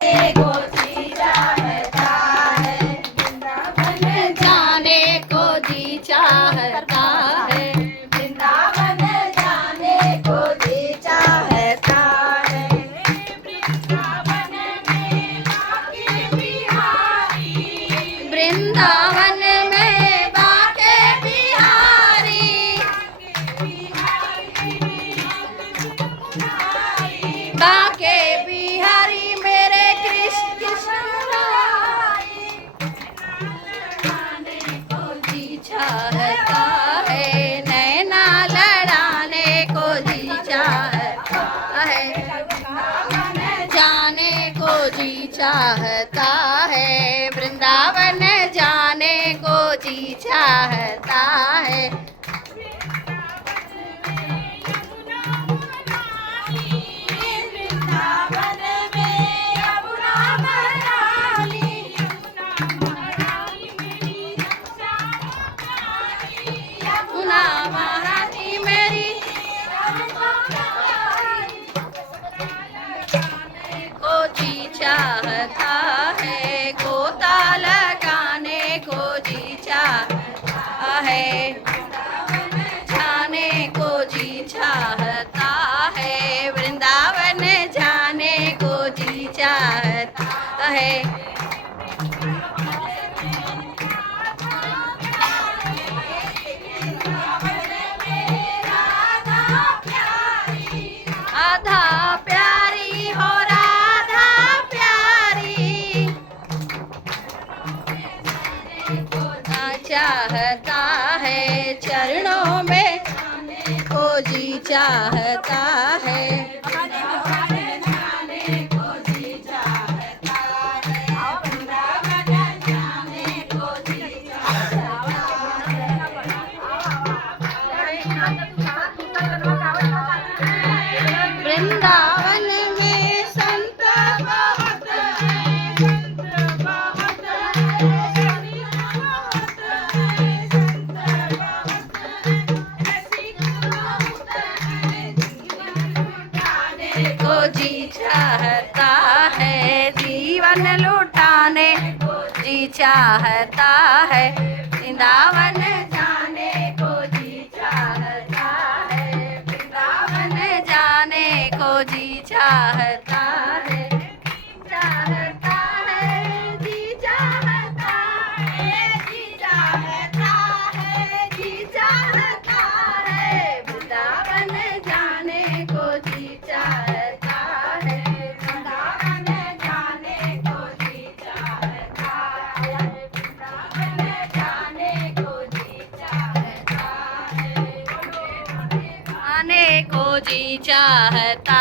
को जी चाहता है, वृंदावन जाने को जी चाहता है, वृंदावन जाने को जी चाहता है। वृंदावन में बाके बिहारी, वृंदावन में बाके बिहारी, बाके बिहारी मेरे कृष्ण मुरारी, लड़ाने को जी चाहता है, नैना लड़ाने को जी चाहता है, जाने को जी चाहता है, वृंदावन जाने को जी चाहता है। वृंदावन में यमुना महारानी, यमुना महारानी मेरी को जी चाहता है, गोता लगाने को जी चाहता है, जाने को जी चाहता है, वृंदावन जाने को जी चाहता है। राधा प्यारी हो राधा प्यारी, चाहता है, चरणों में को जी चाहता है, वृंदावन में संत बहुत हैं, संत बहुत हैं, संत बहुत हैं, रसिक बहुत हैं, लुटाने को जी चाहता है, जीवन लुटाने को जी चाहता है, वृंदावन जाने को जी चाहता है, वृंदावन जाने को जी चाहता है, चाहता है, जी चाहता है, जी चाहता है, जी चाहता है, वृंदावन जाने को जी चाहता है, वृंदावन जाने को जी चाहता है, वृंदावन जाने को जी चाहता है, आने को जी चाहता